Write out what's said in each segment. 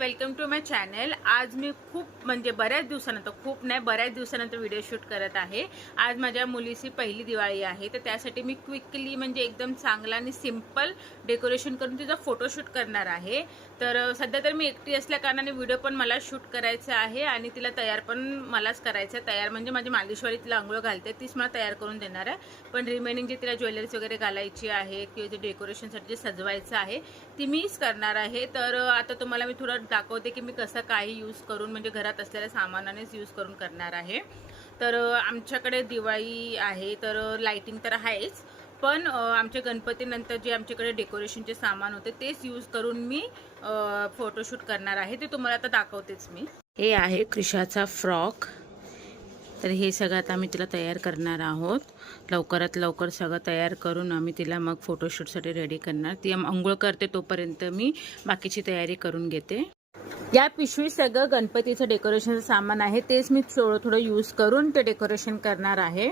Welcome to my channel. आज मी बऱ्याच दिवसानंतर व्हिडिओ शूट करत आहे। आज माझ्या मुलीची पहिली दिवाळी आहे, तर त्यासाठी मी क्विकली एकदम चांगला आणि सिंपल डेकोरेशन करून तिचा फोटोशूट करणार आहे। तर सध्या तर मी एकटी असल्या कारणाने व्हिडिओ पण मला शूट करायचा आहे आणि तिला तयार पण मलाच करायचं आहे। तयार म्हणजे माझी मालिशवाली तिला अंघोळ घालते, तीच मला तयार करून देणार आहे। पण रिमेनिंग जे तिला ज्वेलरीज वगैरे घालायची आहे किंवा जे डेकोरेशनसाठी जे सजवायचं आहे ती मीच करणार आहे। तर आता तुम्हाला मी थोडं दाखवते की मी कसं काही यूज करून घरात असलेल्या सामानानेच यूज करून करणार आहे। तर आमच्याकडे दिवाळी आहे तर लाइटिंग तर आहेच, पण आमच्या गणपतीनंतर जे आमच्याकडे डेकोरेशनचे सामान होते तेच यूज करून मी फोटोशूट करणार आहे। ते तुम्हाला आता दाखवतेच मी। हे आहे क्रिशाचा फ्रॉक। तर हे सगळं आता आम्ही तिला तयार करणार आहोत। लवकरात लवकर सगळं तयार करून आम्ही तिला मग फोटोशूटसाठी रेडी करणार। ती अंघोळ करते तोपर्यंत मी बाकीची तयारी करून घेते। या पिशवीत सगळं गणपतीचं डेकोरेशनचं सामान आहे, तेच मी थोडं यूज करून ते डेकोरेशन करणार आहे।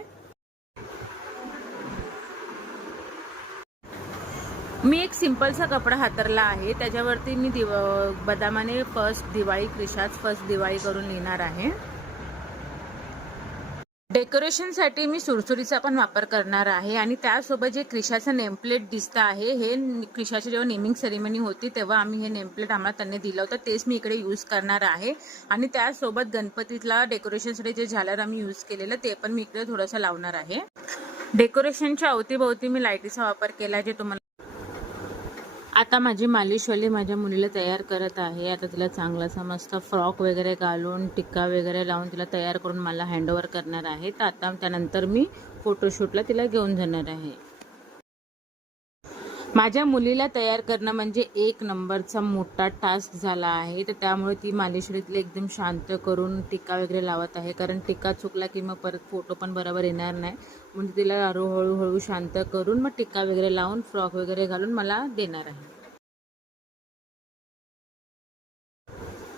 मी एक सिंपलसा कपडा हातरला आहे, त्याच्यावरती मी बदामाने फर्स्ट दिवाळी क्रिशाच फर्स्ट दिवाळी करून लिहिणार आहे। डेकोरेशनसाठी मी सुरसुरीचा पण वापर करणार आहे आणि त्यासोबत जे क्रिशाचं नेमप्लेट दिसतं आहे, हे क्रिशाची जेव्हा नेमिंग सेरेमनी होती तेव्हा आम्ही हे नेमप्लेट आम्हाला त्यांनी दिलं होतं, तेच मी इकडे यूज करणार आहे। आणि त्यासोबत गणपतीला डेकोरेशनसाठी जे झालर आम्ही यूज केलेलं ते पण मी इकडे थोडंसं लावणार आहे। डेकोरेशनच्या अवतीभोवती मी लाईटीचा वापर केला, जे तुम्हाला आता माझी मालिशवाली माझ्या मुलीला तयार करत आहे। आता तिला चांगलासा मस्त फ्रॉक वगैरे घालून टिक्का वगैरे लावून तिला तयार करून मला हँडओव्हर करणार आहे। तर आता त्यानंतर मी फोटोशूटला तिला घेऊन जाणार आहे। माझ्या मुलीला तयार करणं म्हणजे एक नंबरचा मोठा टास्क झाला आहे। तर त्यामुळे ती मालिशवाली तिला एकदम शांत करून टिक्का वगैरे लावत आहे, कारण टिक्का चुकला की मग परत फोटो पण बरोबर येणार नाही। म्हणजे तिला हळूहळू शांत करून मग टिक्का वगैरे लावून फ्रॉक वगैरे घालून मला देणार आहे।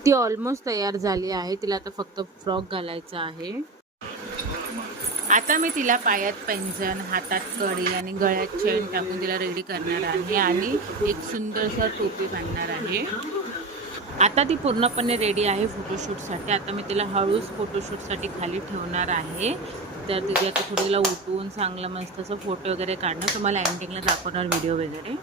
ती ऑलमोस्ट तयार झाली आहे, तिला आता फक्त फ्रॉक घालायचा आहे। आता मी तिला पायात पैंजण, हातात कडी आणि गळ्यात चेन टाकून तिला रेडी करणार आहे आणि एक सुंदरसा टोपी बांधणार आहे। आता ती पूर्णपणे रेडी आहे फोटोशूटसाठी। आता मी तिला हळूच फोटोशूटसाठी खाली ठेवणार आहे। तर तिथे आता थोडीला उठवून चांगलं मस्त असं फोटो वगैरे काढणं, तुम्हाला एंडिंगला दाखवणार व्हिडिओ वगैरे।